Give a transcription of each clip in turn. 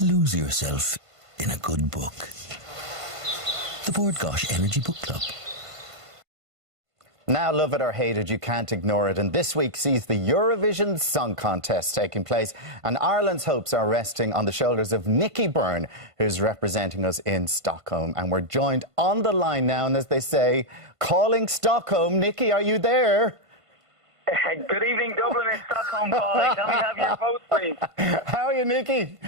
Lose yourself in a good book. The Board Gosh Energy Book Club. Now, love it or hate it, you can't ignore it. And this week sees the Eurovision Song Contest taking place. And Ireland's hopes are resting on the shoulders of Nicky Byrne, who's representing us in Stockholm. And we're joined on the line now, and as they say, calling Stockholm. Nicky, are you there? Good evening, Dublin and Stockholm calling. Can we have your vote, please? How are you, Nicky?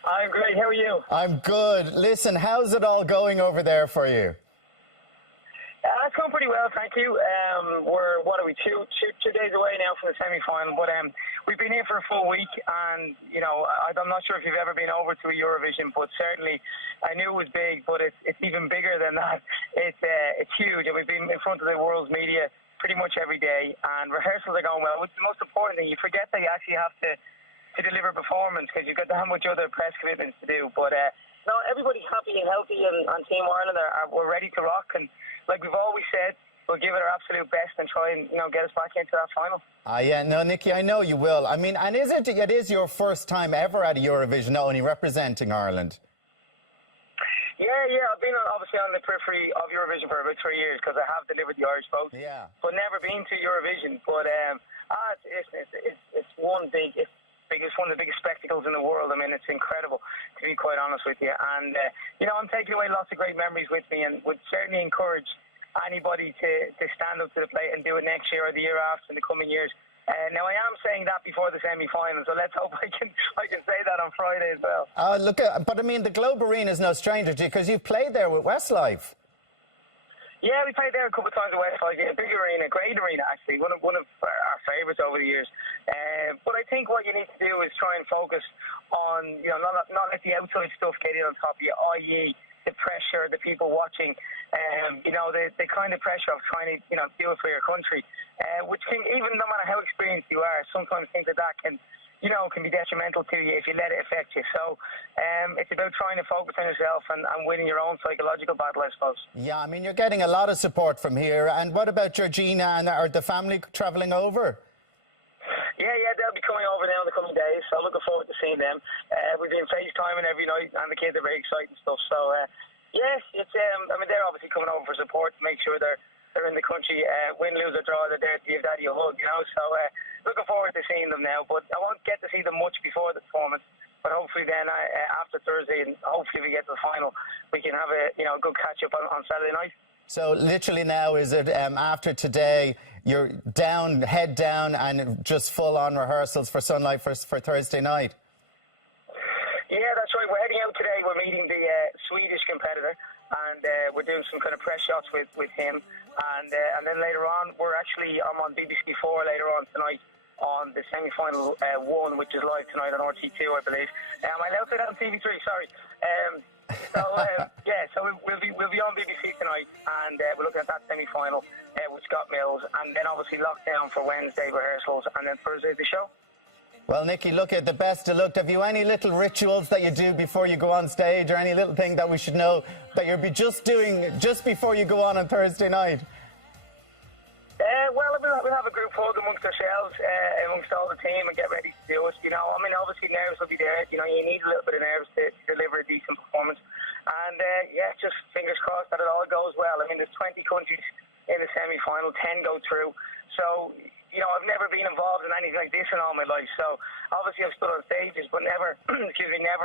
I'm great. How are you? I'm good. Listen, how's it all going over there for you? It's going pretty well, thank you. We're, what are we, two days away now from the semi-final, but we've been here for a full week, and, you know, I'm not sure if you've ever been over to a Eurovision, but certainly I knew it was big, but it's even bigger than that. It's huge, and we've been in front of the world's media pretty much every day, and rehearsals are going well, which is the most important thing. You forget that you actually have to deliver performance, because you've got that much other press commitments to do, but no, everybody's happy and healthy, and Team Ireland we're ready to rock, and like we've always said, we'll give it our absolute best and try and, you know, get us back into that final. Yeah, no, Nicky, I know you will. I mean, and it is your first time ever at a Eurovision, not only representing Ireland? Yeah, I've been obviously on the periphery of Eurovision for about 3 years because I have delivered the Irish vote, but never been to Eurovision. But it's one big, it's one of the biggest spectacles in the world. I mean, it's incredible, to be quite honest with you. And, you know, I'm taking away lots of great memories with me and would certainly encourage anybody to stand up to the plate and do it next year or the year after in the coming years. Now, I am saying that before the semi-final, so let's hope I can say that on Friday as well. But I mean, the Globe Arena is no stranger to you because you've played there with Westlife. Yeah, we played there a couple of times at Westlife. A big arena, great arena actually, one of our favourites over the years. But I think what you need to do is try and focus on, you know, not let the outside stuff get in on top of you, i.e. the pressure, the people watching, you know, the kind of pressure of trying to, you know, do it for your country, which can, even no matter how experienced you are, sometimes things like that can, you know, can be detrimental to you if you let it affect you. So it's about trying to focus on yourself and winning your own psychological battle, I suppose. Yeah, I mean, you're getting a lot of support from here. And what about Georgina and are the family travelling over? Yeah, they'll be coming over now in the coming days, so I'm looking forward to seeing them. We've been FaceTiming every night, and the kids are very excited and stuff. So, yes, it's. I mean, they're obviously coming over for support to make sure they're in the country. Win, lose or draw, they're there to give Daddy a hug, you know. So, looking forward to seeing them now. But I won't get to see them much before the performance. But hopefully then, after Thursday, and hopefully we get to the final, we can have a good catch up on Saturday night. So literally now, is it after today, you're down, head down, and just full-on rehearsals for Sunlight for Thursday night? Yeah, that's right. We're heading out today. We're meeting the Swedish competitor, and we're doing some kind of press shots with him. And then later on, I'm on BBC4 later on tonight on the semi-final one, which is live tonight on RT2, I believe. Am I allowed to say that on TV3? Sorry. So we'll be on BBC tonight, and we're looking at that semi-final with Scott Mills, and then obviously locked down for Wednesday rehearsals, and then Thursday the show. Well, Nicky, look at the best of luck. Have you any little rituals that you do before you go on stage, or any little thing that we should know that you'll be just doing just before you go on Thursday night? Well, we'll have a group hug amongst ourselves, amongst all the team, and get ready to do it. You know, I mean, obviously nerves will be there. You know, you need a little bit of nerves to deliver a decent performance. And, just fingers crossed that it all goes well. I mean, there's 20 countries in the semi-final, 10 go through. So, you know, I've never been involved in anything like this in all my life. So, obviously I've stood on stages, but never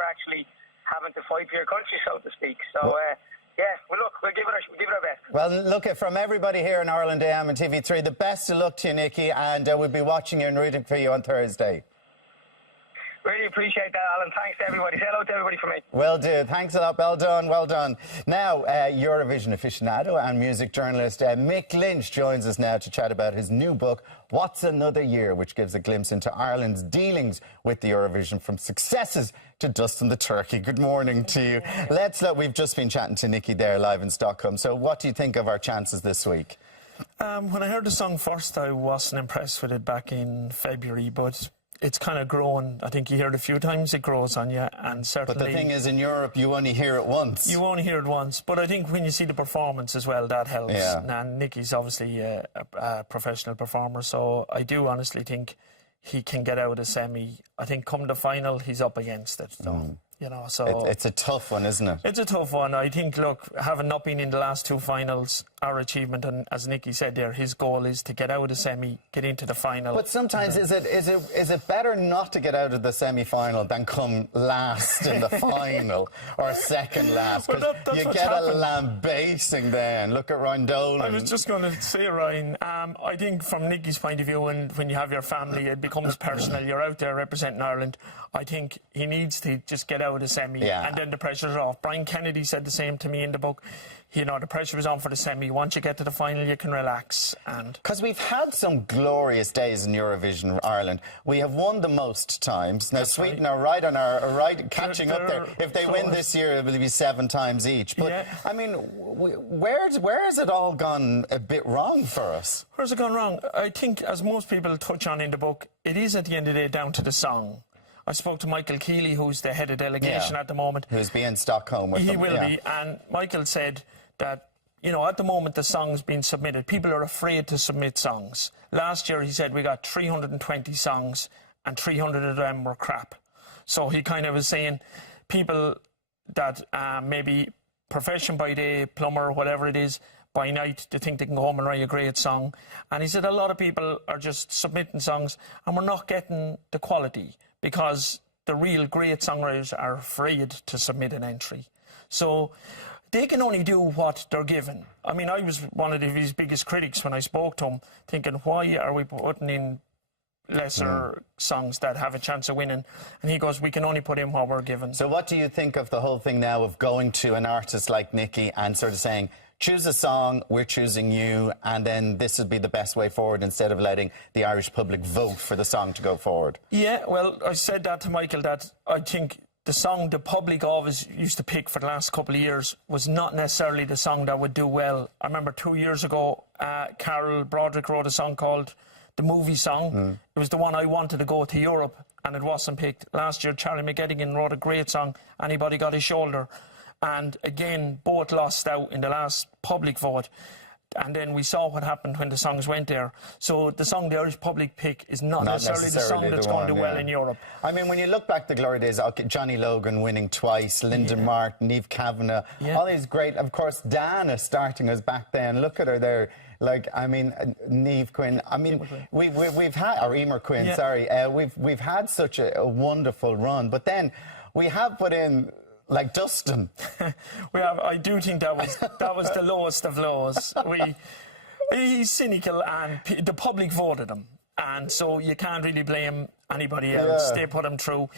actually having to fight for your country, so to speak. So, we'll give it our best. Well, look, from everybody here in Ireland AM and TV3, the best of luck to you, Nicky, and we'll be watching you and rooting for you on Thursday. Really appreciate that, Alan. Thanks to everybody. Say hello to everybody from me. Will do. Thanks a lot. Well done. Well done. Now, Eurovision aficionado and music journalist Mick Lynch joins us now to chat about his new book, What's Another Year, which gives a glimpse into Ireland's dealings with the Eurovision, from successes to dust in the turkey. Good morning to you. We've just been chatting to Nicky there live in Stockholm. So what do you think of our chances this week? When I heard the song first, I wasn't impressed with it back in February, but it's kind of grown. I think you hear it a few times, it grows on you, and certainly... But the thing is, in Europe, you only hear it once. You only hear it once, but I think when you see the performance as well, that helps. Yeah. And Nicky's obviously a professional performer, so I do honestly think he can get out of semi. I think come the final, he's up against it. So, you know, so It's a tough one, isn't it? it's a tough one. I think, look, having not been in the last two finals, our achievement, and as Nicky said there, his goal is to get out of the semi, get into the final. But sometimes is it better not to get out of the semi-final than come last in the final or second last? Well, Because that's you what's get a happened. lambasting then. Look at Ryan Dolan. I was just going to say, Ryan, I think from Nicky's point of view, and when you have your family, it becomes personal. You're out there representing Ireland. I think he needs to just get out of the semi, Yeah. and then the pressure's off. Brian Kennedy said the same to me in the book. You know, the pressure was on for the semi. Once you get to the final, you can relax. And Because we've had some glorious days in Eurovision Ireland. We have won the most times. Now, Sweden are right on catching up there. they're If they win close. this year, it will be 7 times each. But, Yeah. I mean, where has it all gone a bit wrong for us? where's it gone wrong? I think, as most people touch on in the book, it is at the end of the day down to the song. I spoke to Michael Keeley, who's the head of delegation Yeah. at the moment. Who's be in Stockholm with He them? will Yeah. be. And Michael said that, you know, at the moment the song's being submitted, people are afraid to submit songs. Last year, he said, we got 320 songs and 300 of them were crap. So he kind of was saying people that maybe profession by day, plumber, whatever it is, by night, they think they can go home and write a great song. And he said a lot of people are just submitting songs and we're not getting the quality because the real great songwriters are afraid to submit an entry. So they can only do what they're given. I mean, I was one of his biggest critics when I spoke to him, thinking, why are we putting in lesser songs that have a chance of winning? And he goes, we can only put in what we're given. So what do you think of the whole thing now of going to an artist like Nicky and sort of saying, choose a song, we're choosing you, and then this would be the best way forward instead of letting the Irish public vote for the song to go forward? Yeah, well, I said that to Michael, that I think the song the public always used to pick for the last couple of years was not necessarily the song that would do well. I remember 2 years ago, Carol Broderick wrote a song called The Movie Song. It was the one I wanted to go to Europe, and it wasn't picked. Last year, Charlie McGettigan wrote a great song, Anybody Got His Shoulder. And again, both lost out in the last public vote. And then we saw what happened when the songs went there. So the song the Irish public pick is not necessarily the song that's going to do well in Europe. I mean, when you look back the glory days, Johnny Logan winning twice, Linda Martin, Niamh Kavanagh, all these great, of course, Dana starting us back then. Look at her there. Like, I mean, Niamh Quinn. I mean, we've had, or Emer Quinn, sorry. We've had such a wonderful run. But then we have put in, like, Dustin. I do think that was the lowest of lows. He's cynical, and the public voted him, and so you can't really blame anybody else. They put him through.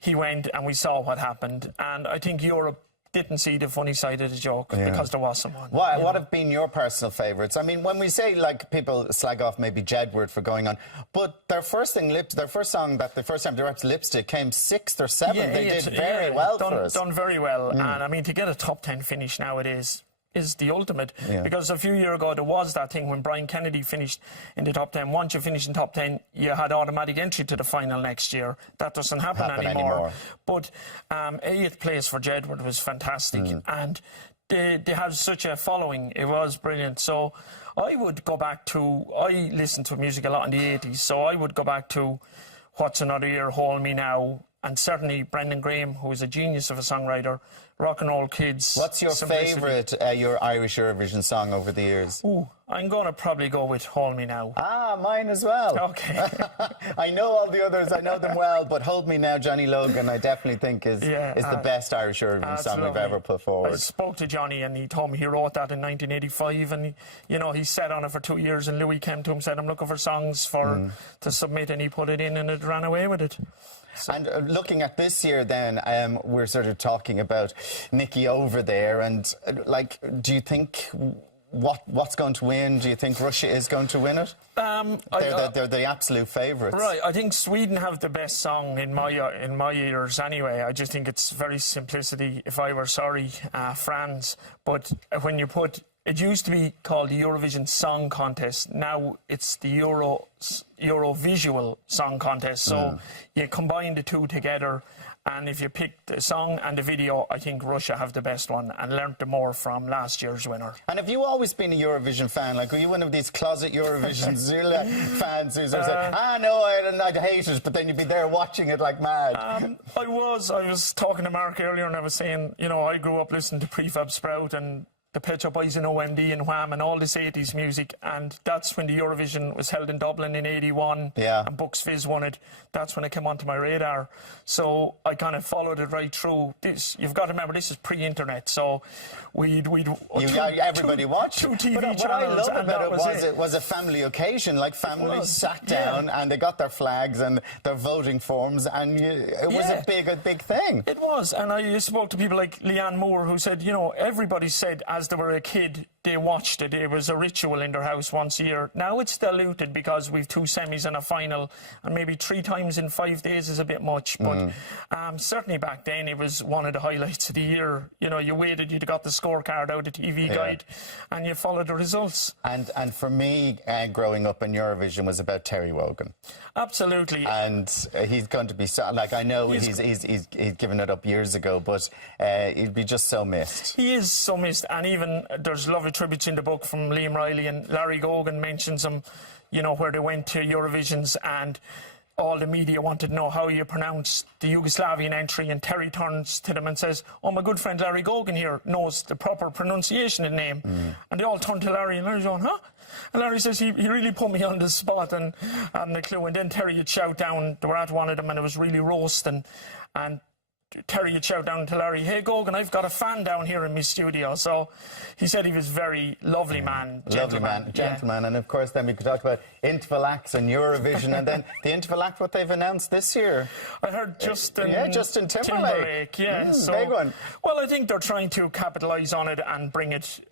He went, and we saw what happened. And I think Europe didn't see the funny side of the joke because there was someone. What have been your personal favourites? I mean, when we say, like, people slag off maybe Jedward for going on, but their first song that the first time they were up to Lipstick came 6th or 7th. They did very well for us. Done very well. And I mean, to get a top 10 finish nowadays is the ultimate, because a few years ago there was that thing when Brian Kennedy finished in the top 10. Once you finish in top 10, you had automatic entry to the final next year. That doesn't happen anymore. But 8th place for Jedward was fantastic, and they have such a following. It was brilliant. So I would go back to, I listened to music a lot in the 80s, so I would go back to What's Another Year, Hold Me Now, and certainly Brendan Graham, who is a genius of a songwriter, Rock and Roll Kids. What's your Simplicity. favourite, your Irish Eurovision song over the years? Ooh, I'm going to probably go with Hold Me Now. Ah, mine as well. Okay. I know all the others, I know them well, but Hold Me Now, Johnny Logan, I definitely think is the best Irish Eurovision song we've ever put forward. I spoke to Johnny and he told me he wrote that in 1985, and he sat on it for 2 years, and Louis came to him and said, I'm looking for songs to submit, and he put it in and it ran away with it. And looking at this year then, we're sort of talking about Nicky over there, and do you think what's going to win? Do you think Russia is going to win it? They're the absolute favourites. Right, I think Sweden have the best song in my ears anyway. I just think it's very simplicity. If I Were Sorry, France. But when you put... It used to be called the Eurovision Song Contest. Now it's the Eurovisual Song Contest. So you combine the two together, And if you pick the song and the video, I think Russia have the best one and learnt the more from last year's winner. And have you always been a Eurovision fan? Like, were you one of these closet Eurovision fans who sort of said, no, I'd hate it, but then you'd be there watching it like mad? I was talking to Mark earlier and I was saying, you know, I grew up listening to Prefab Sprout and the Pet Shop Boys and OMD and Wham and all this 80s music, and that's when the Eurovision was held in Dublin in 81 and Bucks Fizz won it. That's when it came onto my radar. So I kind of followed it right through. This, you've got to remember, this is pre-internet, so everybody watched two TV but channels. What I love and about it was a family occasion. Like, families sat down and they got their flags and their voting forms, and it was a big thing. It was, and I spoke to people like Leanne Moore who said, you know, everybody said as they were a kid they watched it. It was a ritual in their house once a year. Now it's diluted because we've 2 semis and a final, and maybe 3 times in 5 days is a bit much. But certainly back then it was one of the highlights of the year. You know, you waited, you got the scorecard out, the TV guide, and you followed the results. And for me, growing up in Eurovision was about Terry Wogan. Absolutely. And he's going to be so, like, I know he's given it up years ago, but he'd be just so missed. He is so missed, and even there's lovely tributes in the book from Liam Riley, and Larry Gogan mentions him, you know, where they went to Eurovisions and all the media wanted to know how you pronounce the Yugoslavian entry, and Terry turns to them and says, oh, my good friend Larry Gogan here knows the proper pronunciation of the name. And they all turn to Larry, and Larry's going, huh? And Larry says, he really put me on the spot and hadn't a clue. And then Terry would shout down, they were at one of them and it was really roasting, and Terry would shout down to Larry, hey Gogan, I've got a fan down here in my studio. So he said he was very lovely man, gentleman. And of course then we could talk about interval acts and Eurovision, and then the interval act, what they've announced this year. I heard Justin Timberlake. So, big one. Well, I think they're trying to capitalise on it and bring it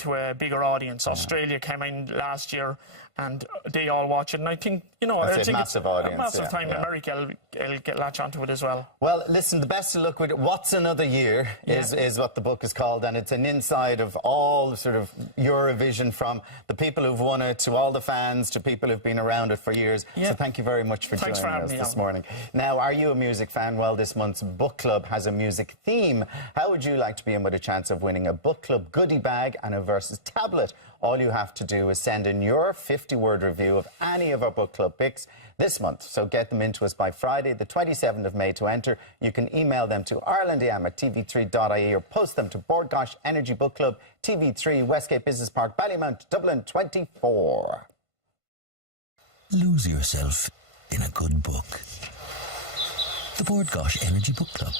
to a bigger audience. Australia came in last year and they all watch it, and I think, you know, That's a massive audience. A massive time. America will get latch onto it as well. Well, listen, the best of luck with it. What's Another Year is what the book is called, and it's an inside of all sort of Eurovision, from the people who've won it to all the fans to people who've been around it for years. So thank you very much for joining us this morning. Now, are you a music fan? Well, this month's book club has a music theme. How would you like to be in with a chance of winning a book club goodie bag and a Versus tablet? All you have to do is send in your 50-word review of any of our book club picks this month. So get them into us by Friday, the 27th of May to enter. You can email them to irelandam@tv3.ie or post them to Bord Gáis Energy Book Club, TV3, Westgate Business Park, Ballymount, Dublin 24. Lose yourself in a good book. The Bord Gáis Energy Book Club.